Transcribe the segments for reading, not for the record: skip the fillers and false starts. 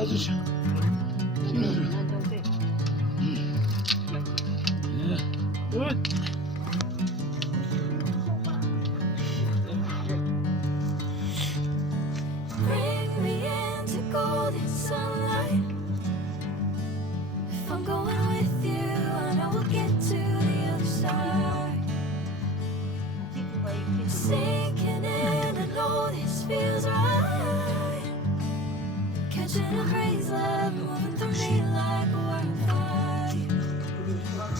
사주죠. Bring me into golden sunlight. If I'm going with you, I know we'll get to the other side. Sinking in, I know this feels right. Catching a crazy love, moving through me like a wildfire,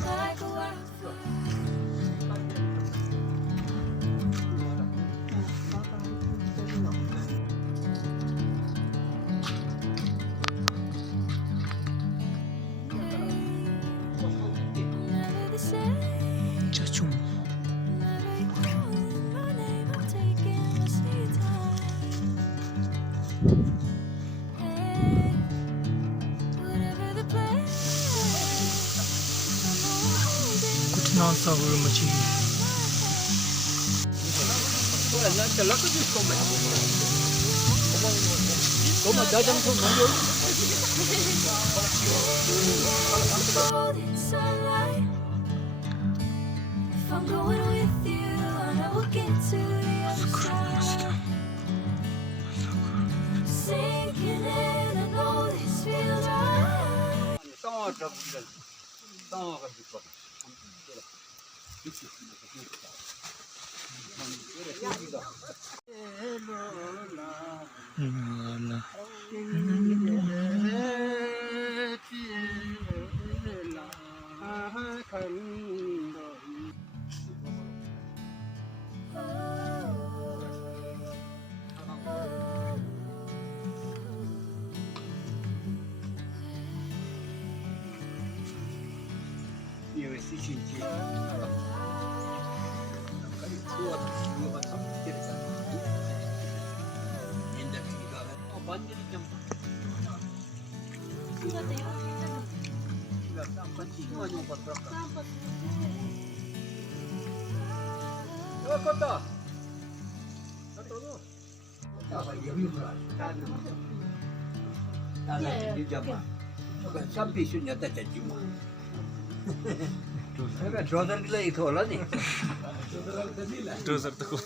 like a wildfire. Never the same. 진짜 좀 Never you calling my name, I'm taking my sweet time. Hey, whatever the plan, I know I'm holding कुछ ना सावर मची golden sunlight. If I'm going with you, I know we'll get to the other side. Sinking in, I know this feels right. 나 Sampai sunya tak jadi cuma. Saya drone gila itu lah ni. 도저 뜨고